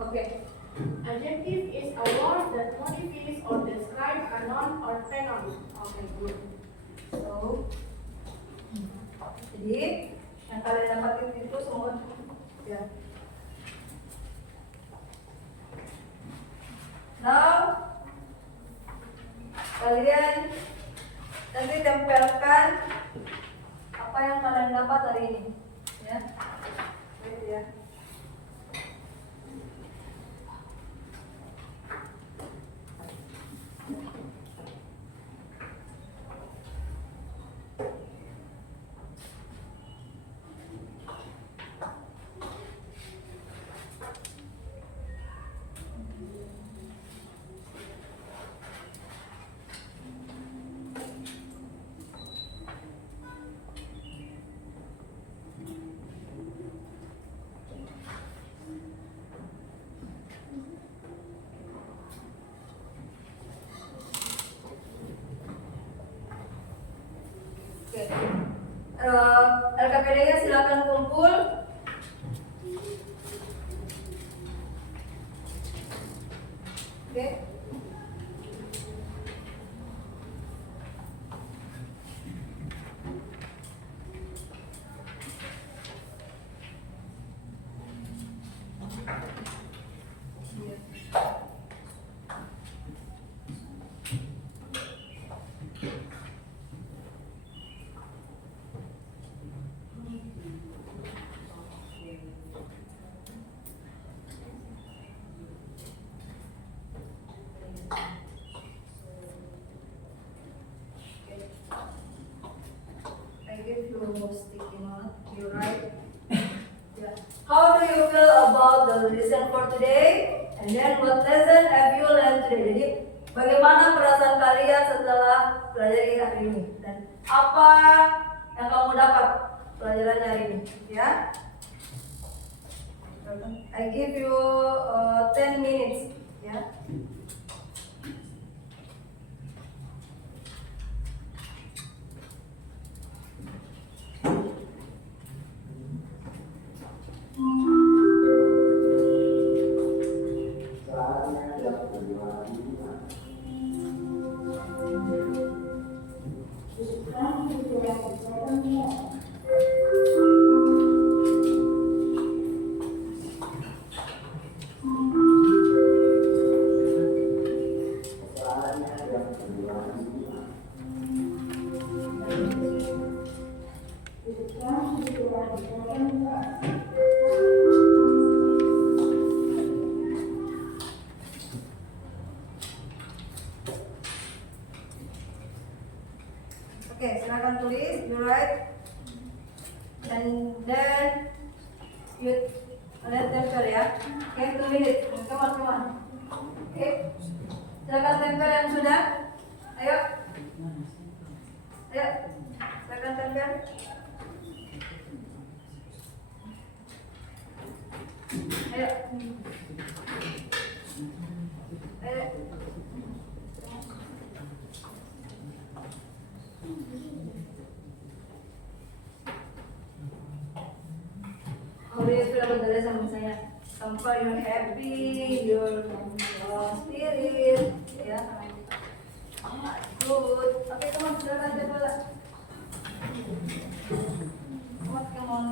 Oke. Adjective is a word that modifies or describes a noun or pronoun. Oke, good. So, jadi yang kalian dapat itu semua ya. Now, kalian nanti tempelkan apa yang kalian dapat hari ini, ya. Wait, ya. LKPD-nya silakan kumpul. Oke. Give you sticky note, you write. Yeah. How do you feel about the lesson for today? And then what lesson have you learned today? Jadi bagaimana perasaan kalian setelah pelajari hari ini? Dan apa yang kamu dapat pelajarannya hari ini? Ya. I give you 10 minutes. Ya. Oke, silakan tulis, you write, and then you let them tell ya. Oke, 2 minutes. Come on. Oke, silakan tempel yang sudah. Ayo, silakan tempel. silakan Ben. Ayo. Ayo. How do you feel about the lesson misalnya? Sampai you're happy, your spirit, ya. Good. Oke teman, silakan coba lah. Come on.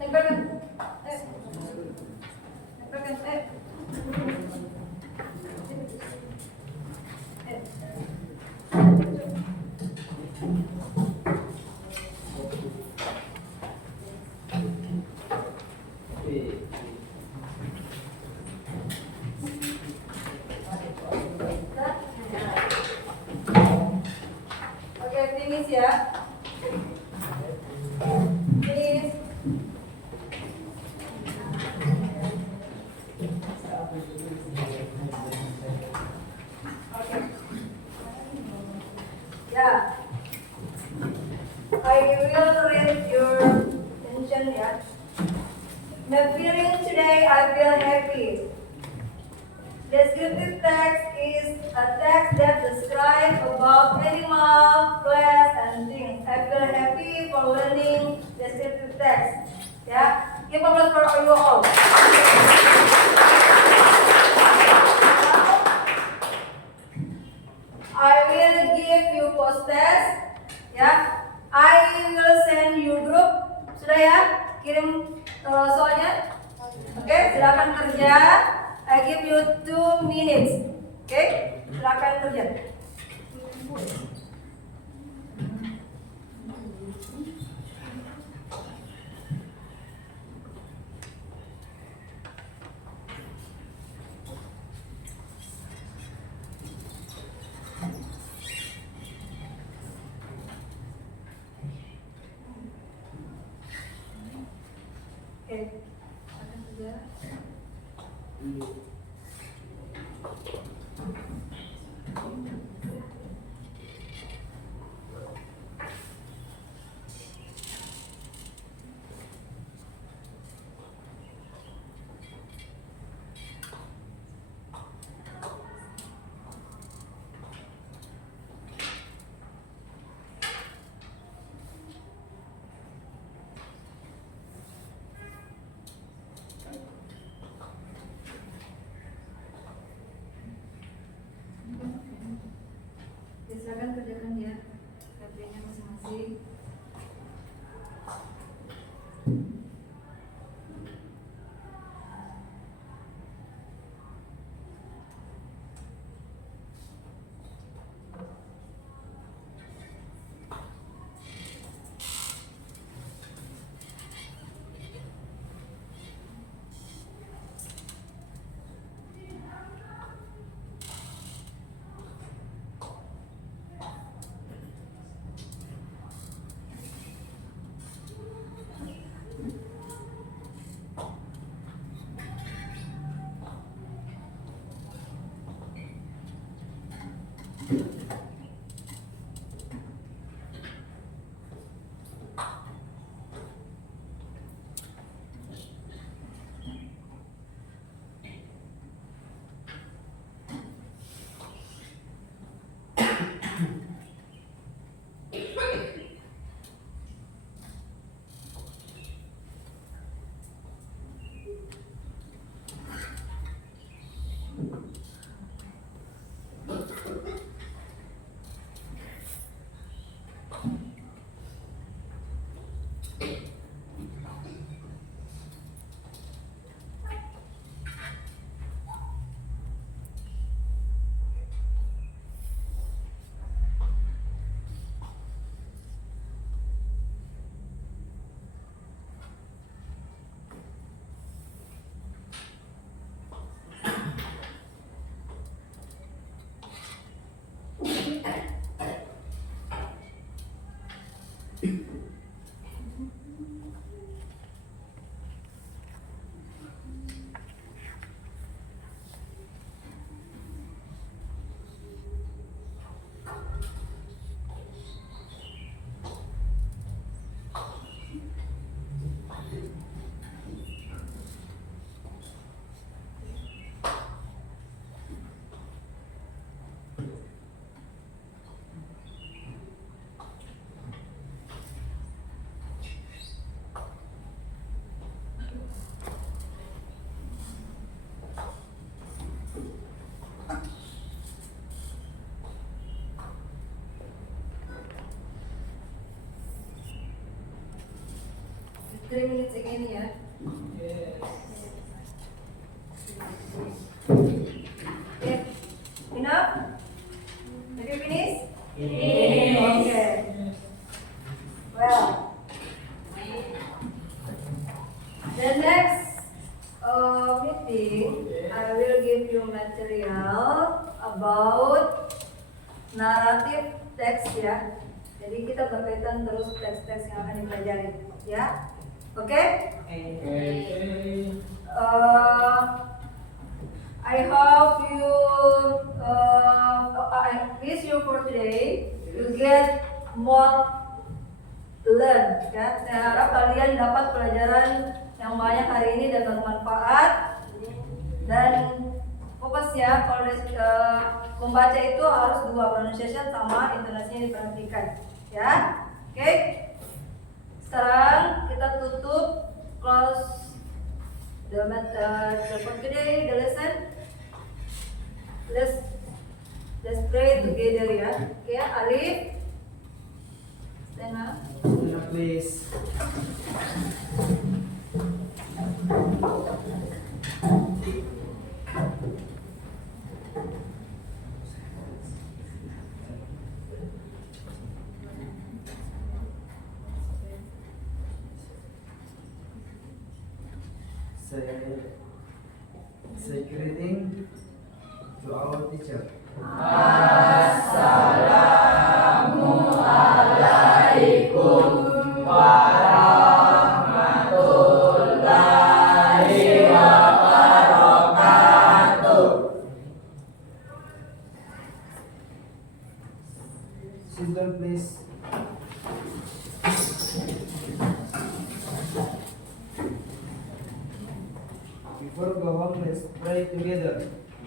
Tempelkan. Tempelkan. Oke, finish ya. Finish. Okay. Yeah. I will read your attention, yeah. The feeling today, I feel happy. Descriptive text is a text that describes about animal, plants, and things. I feel happy for learning descriptive text. Yeah, give applause for you all. I will give you post-test. Ya, I will send you group. Sudah ya? Kirim soalnya. Oke, silakan kerja. I give you 2 minutes. Oke, silakan kerja. Oke, silakan kerja. Silakan kerjakan ya KP-nya masing-masing. 3 minutes again ya. Okay. Enough? Have you finished? Okay. Well, the next meeting, I will give you material about narrative text ya. Jadi kita berkaitan terus teks-teks yang akan dipelajari ya. Oke? I hope you I wish you for today you get more learn ya. Saya harap kalian dapat pelajaran yang banyak hari ini dan bermanfaat. Dan fokus ya, kalau membaca itu harus dua, pronunciation sama intonasinya diperhatikan ya. Oke. Sekarang kita tutup close the for today the lesson. Let's pray together ya. Oke, Alif. Stand up. Please. Say greeting to our teacher. Assalamualaikum warahmatullahi wabarakatuh. Sit down, please. Before go home, let's pray together.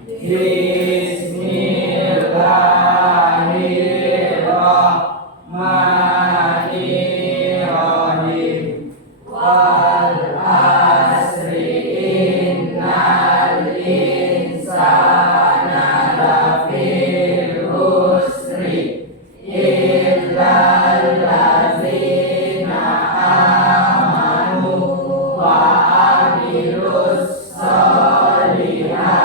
Bismillahirrahmanirrahim. Wal asri innal insana lafii khusri illal ladzina amanu wa amilus solihati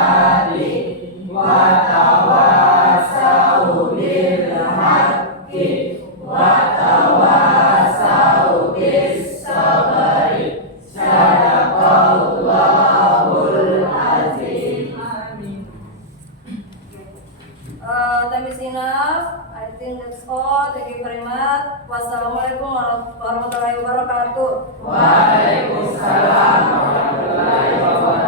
wa tawasau bil haqqi wa tawasau bis sabri. Sadaqallahul azim. Amin. Time is enough. I think that's all. Thank you very much. Wassalamualaikum warahmatullahi wabarakatuh. Waalaikumsalam warahmatullahi wabarakatuh.